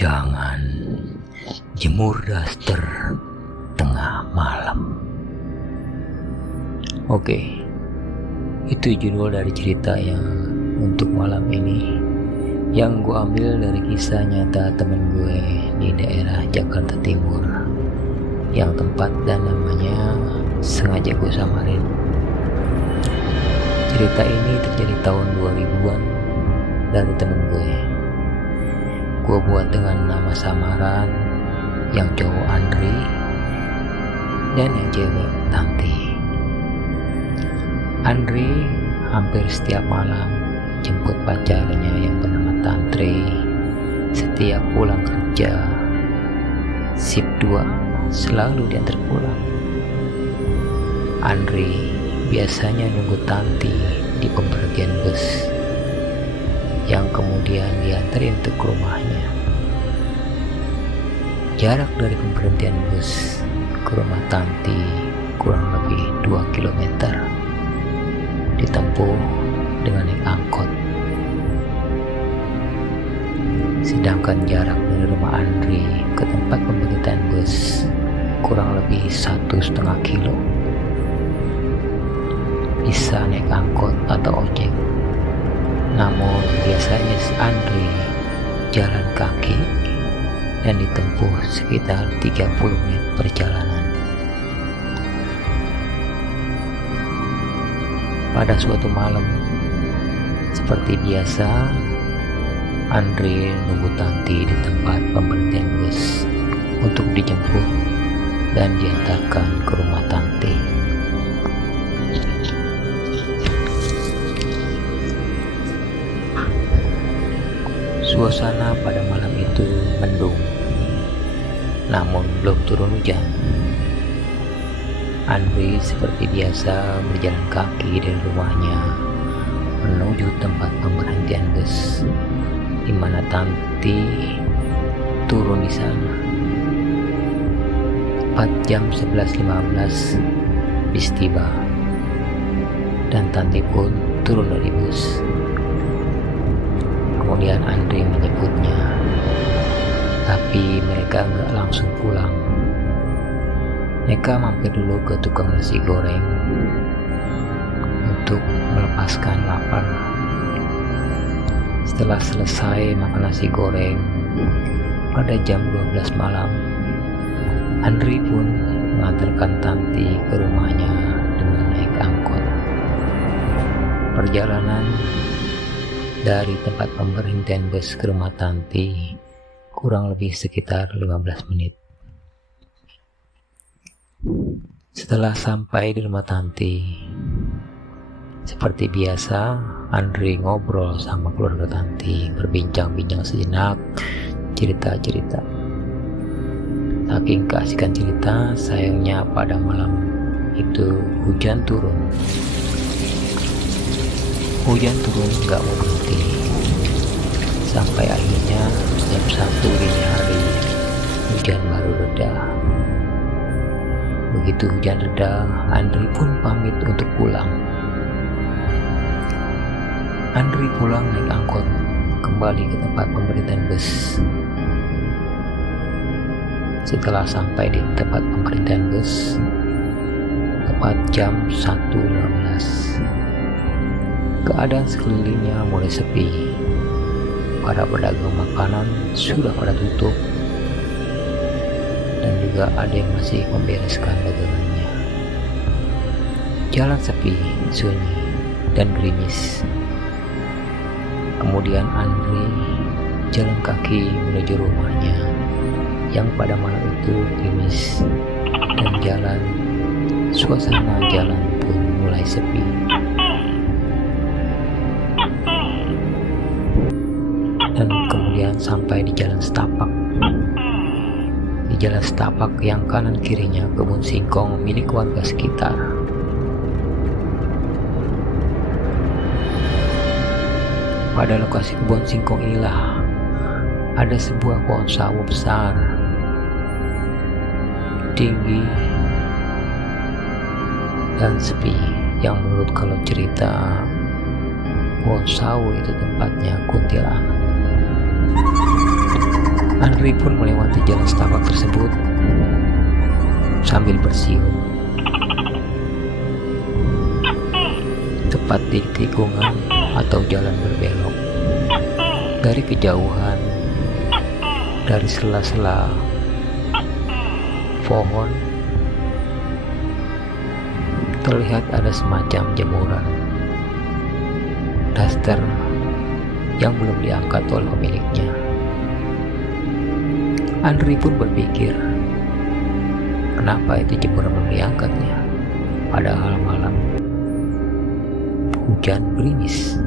Jangan jemur daster tengah malam. Oke, itu judul dari cerita yang untuk malam ini, yang gue ambil dari kisah nyata temen gue di daerah Jakarta Timur, yang tempat dan namanya sengaja gue samarin. Cerita ini terjadi tahun 2000-an dari temen gue. Gue buat dengan nama samaran, yang cowok Andri dan yang cewek Tanti. Andri hampir setiap malam jemput pacarnya yang bernama Tantri setiap pulang kerja. Sip 2 selalu diantar pulang. Andri biasanya nunggu Tanti di pemberhentian bus, yang kemudian diantarin ke rumahnya. Jarak dari pemberhentian bus ke rumah Tanti kurang lebih 2 km, ditempuh dengan naik angkot. Sedangkan jarak dari rumah Andri ke tempat pemberhentian bus kurang lebih 1,5 kilo. Bisa naik angkot atau ojek. Namun biasanya si Andri jalan kaki dan ditempuh sekitar 30 menit perjalanan. Pada suatu malam, seperti biasa, Andri nunggu Tanti di tempat pemberhentian bus untuk dijemput dan diantarkan ke rumah Tanti. Suasana pada malam itu mendung, namun belum turun hujan. Andri seperti biasa berjalan kaki dari rumahnya menuju tempat pemberhentian bus, di mana Tanti turun di sana. 4 jam 11.15 bis tiba, dan Tanti pun turun dari bus. Kemudian Andri menyebutnya, tapi mereka nggak langsung pulang. Mereka mampir dulu ke tukang nasi goreng untuk melepaskan lapar. Setelah selesai makan nasi goreng pada jam 12 malam, Andri pun mengantarkan Tanti ke rumahnya dengan naik angkot. Perjalanan dari tempat pemberhentian bus ke rumah Tanti kurang lebih sekitar 15 menit. Setelah sampai di rumah Tanti, seperti biasa, Andri ngobrol sama keluarga Tanti, berbincang-bincang sejenak, cerita-cerita. Saking keasikan cerita, sayangnya pada malam itu hujan turun. Hujan turun gak mau berhenti, sampai akhirnya jam 1 dini hari hujan baru reda. Begitu hujan reda, Andri pun pamit untuk pulang. Andri pulang naik angkot kembali ke tempat pemberhentian bus. Setelah sampai di tempat pemberhentian bus tepat jam 1.15, keadaan sekelilingnya mulai sepi. Para pedagang makanan sudah pada tutup, dan juga ada yang masih membereskan dagangannya. Jalan sepi, sunyi, dan gerimis. Kemudian Andri jalan kaki menuju rumahnya, yang pada malam itu gerimis, dan suasana jalan pun mulai sepi. Dan kemudian sampai di jalan setapak. Di jalan setapak yang kanan kirinya kebun singkong milik warga sekitar. Pada lokasi kebun singkong inilah ada sebuah pohon sawo besar, tinggi, dan sepi, yang menurut kalau cerita pohon sawo itu tempatnya kuntilanak. Andri pun melewati jalan setapak tersebut sambil bersiul. Tepat di tikungan atau jalan berbelok, dari kejauhan, dari sela-sela pohon, terlihat ada semacam jemuran daster yang belum diangkat oleh pemiliknya. Andri pun berpikir, kenapa itu jemuran belum diangkatnya, padahal malam hujan gerimis.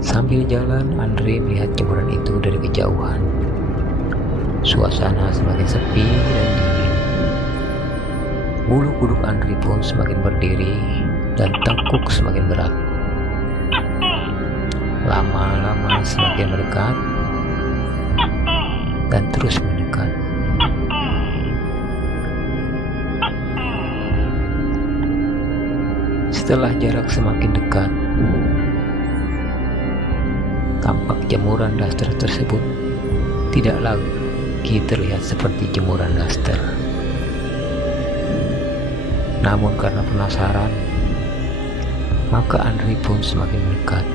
Sambil jalan, Andri melihat jemuran itu dari kejauhan. Suasana semakin sepi dan dingin. Bulu kuduk Andri pun semakin berdiri dan tengkuk semakin berat. Lama-lama semakin mendekat dan terus mendekat. Setelah jarak semakin dekat, tampak jemuran daster tersebut tidak lagi terlihat seperti jemuran daster. Namun karena penasaran, maka Andri pun semakin mendekat.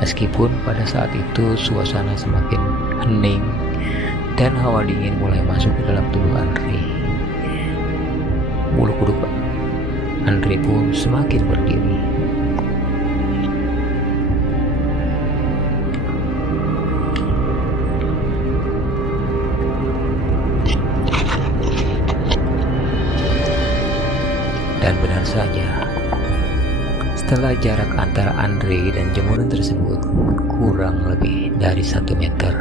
Meskipun pada saat itu suasana semakin hening dan hawa dingin mulai masuk ke dalam tubuh Andri. Bulu kuduk Andri pun semakin berdiri. Dan benar saja, setelah jarak antara Andri dan jemuran tersebut kurang lebih dari 1 meter,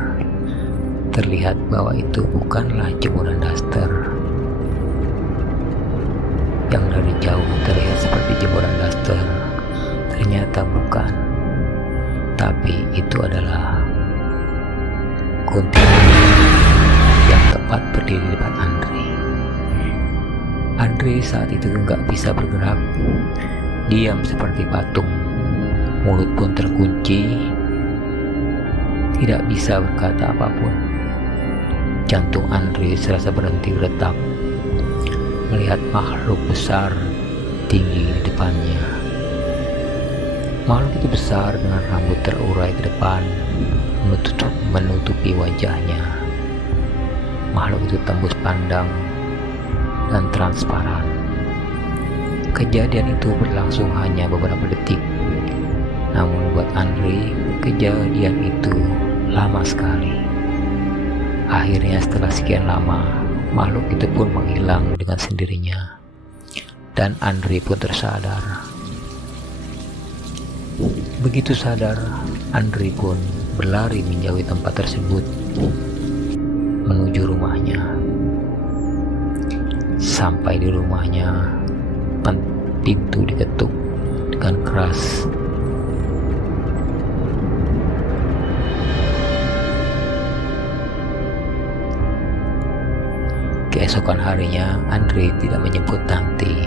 terlihat bahwa itu bukanlah jemuran daster. Yang dari jauh terlihat seperti jemuran daster, ternyata bukan. Tapi itu adalah kuntilanak yang tepat berdiri di depan Andri. Andri saat itu nggak bisa bergerak, diam seperti patung, mulut pun terkunci, tidak bisa berkata apapun. Jantung Andri serasa berhenti berdetak melihat makhluk besar tinggi di depannya. Makhluk itu besar dengan rambut terurai ke depan, menutupi wajahnya. Makhluk itu tembus pandang dan transparan. Kejadian itu berlangsung hanya beberapa detik, namun buat Andri kejadian itu lama sekali. Akhirnya setelah sekian lama, makhluk itu pun menghilang dengan sendirinya, dan Andri pun tersadar. Begitu sadar, Andri pun berlari menjauhi tempat tersebut menuju rumahnya. Sampai di rumahnya, pintu diketuk dengan keras. Keesokan harinya, Andri tidak menjemput Tanti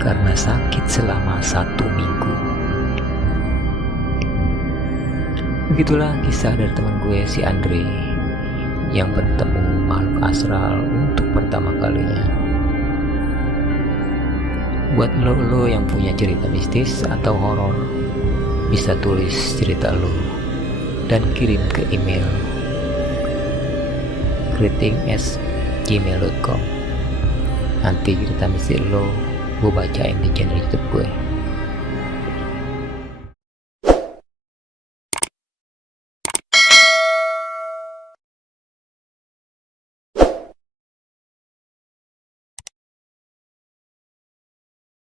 karena sakit selama 1 minggu. Begitulah kisah dari teman gue si Andri yang bertemu makhluk astral untuk pertama kalinya. Buat lo yang punya cerita mistis atau horor, bisa tulis cerita lo dan kirim ke email kriting@gmail.com. Nanti cerita mistis lo gue bacain di channel YouTube gue.